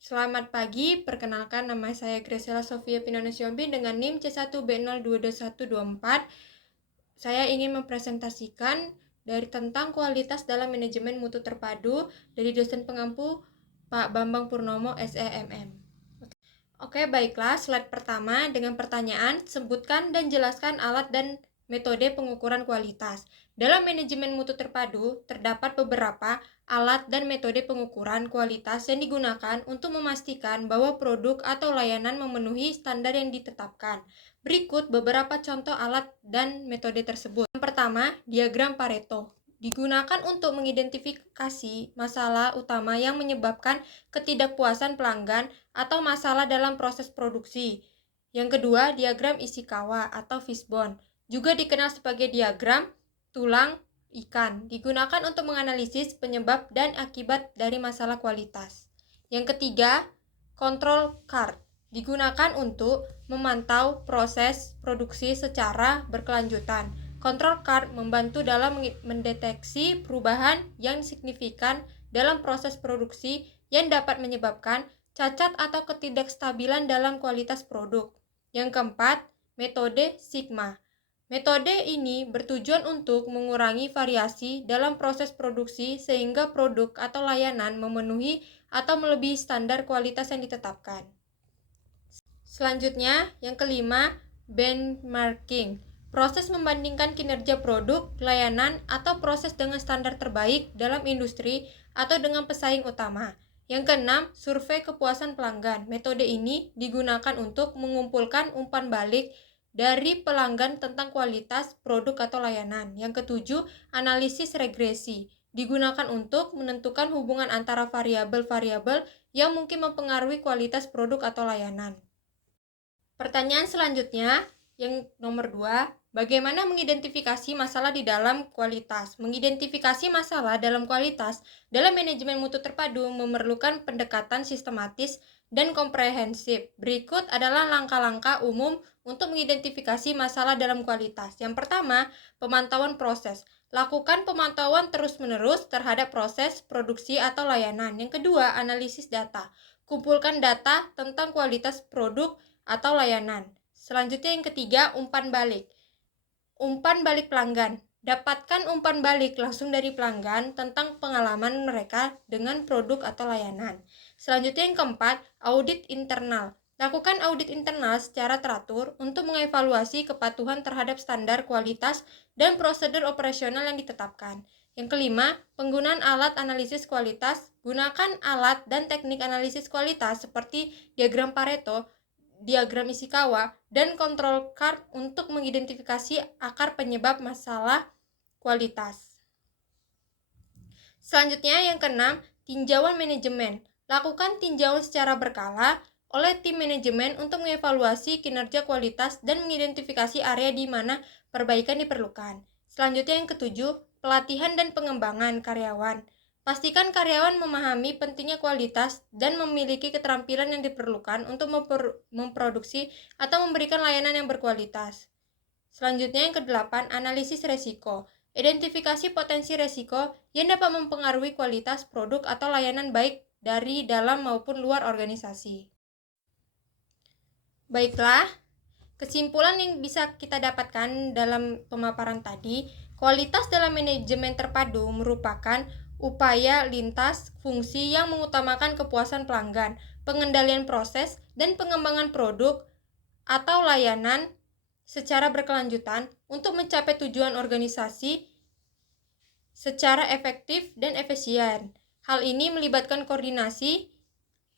Selamat pagi, perkenalkan nama saya Graciela Sofia Pinonesiombi dengan NIM C1B022124. Saya ingin mempresentasikan tentang kualitas dalam manajemen mutu terpadu dari dosen pengampu Pak Bambang Purnomo SEMM. Oke, baiklah, slide pertama dengan pertanyaan, sebutkan dan jelaskan alat dan metode pengukuran kualitas. Dalam manajemen mutu terpadu, terdapat beberapa alat dan metode pengukuran kualitas yang digunakan untuk memastikan bahwa produk atau layanan memenuhi standar yang ditetapkan. Berikut beberapa contoh alat dan metode tersebut. Yang pertama, diagram Pareto. Digunakan untuk mengidentifikasi masalah utama yang menyebabkan ketidakpuasan pelanggan atau masalah dalam proses produksi. Yang kedua, diagram Ishikawa atau fishbone, juga dikenal sebagai diagram tulang ikan, digunakan untuk menganalisis penyebab dan akibat dari masalah kualitas. Yang ketiga, control card, digunakan untuk memantau proses produksi secara berkelanjutan. Control card membantu dalam mendeteksi perubahan yang signifikan dalam proses produksi yang dapat menyebabkan cacat atau ketidakstabilan dalam kualitas produk. Yang keempat, metode Sigma. Metode ini bertujuan untuk mengurangi variasi dalam proses produksi sehingga produk atau layanan memenuhi atau melebihi standar kualitas yang ditetapkan. Selanjutnya, yang kelima, benchmarking. Proses membandingkan kinerja produk, layanan, atau proses dengan standar terbaik dalam industri atau dengan pesaing utama. Yang keenam, survei kepuasan pelanggan. Metode ini digunakan untuk mengumpulkan umpan balik dari pelanggan tentang kualitas produk atau layanan. Yang ketujuh, analisis regresi. Digunakan untuk menentukan hubungan antara variabel-variabel yang mungkin mempengaruhi kualitas produk atau layanan. Pertanyaan selanjutnya, yang nomor 2, bagaimana mengidentifikasi masalah di dalam kualitas? Mengidentifikasi masalah dalam kualitas dalam manajemen mutu terpadu memerlukan pendekatan sistematis dan komprehensif. Berikut adalah langkah-langkah umum untuk mengidentifikasi masalah dalam kualitas. Yang pertama, pemantauan proses. Lakukan pemantauan terus-menerus terhadap proses, produksi, atau layanan. Yang kedua, analisis data. Kumpulkan data tentang kualitas produk atau layanan. Selanjutnya yang ketiga, umpan balik. Umpan balik pelanggan. Dapatkan umpan balik langsung dari pelanggan tentang pengalaman mereka dengan produk atau layanan. Selanjutnya yang keempat, audit internal. Lakukan audit internal secara teratur untuk mengevaluasi kepatuhan terhadap standar kualitas dan prosedur operasional yang ditetapkan. Yang kelima, penggunaan alat analisis kualitas. Gunakan alat dan teknik analisis kualitas seperti diagram Pareto, diagram Ishikawa, dan control card untuk mengidentifikasi akar penyebab masalah kualitas. Selanjutnya yang keenam, tinjauan manajemen. Lakukan tinjauan secara berkala oleh tim manajemen untuk mengevaluasi kinerja kualitas dan mengidentifikasi area di mana perbaikan diperlukan. Selanjutnya yang ketujuh, pelatihan dan pengembangan karyawan. Pastikan karyawan memahami pentingnya kualitas dan memiliki keterampilan yang diperlukan untuk memproduksi atau memberikan layanan yang berkualitas. Selanjutnya yang kedelapan, analisis resiko. Identifikasi potensi resiko yang dapat mempengaruhi kualitas produk atau layanan baik dari dalam maupun luar organisasi. Baiklah, kesimpulan yang bisa kita dapatkan dalam pemaparan tadi, kualitas dalam manajemen terpadu merupakan upaya lintas fungsi yang mengutamakan kepuasan pelanggan, pengendalian proses, dan pengembangan produk atau layanan secara berkelanjutan untuk mencapai tujuan organisasi secara efektif dan efisien. Hal ini melibatkan koordinasi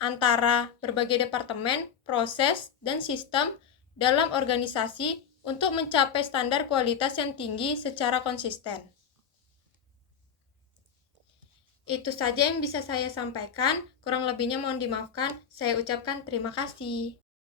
antara berbagai departemen, proses, dan sistem dalam organisasi untuk mencapai standar kualitas yang tinggi secara konsisten. Itu saja yang bisa saya sampaikan, kurang lebihnya mohon dimaafkan. Saya ucapkan terima kasih.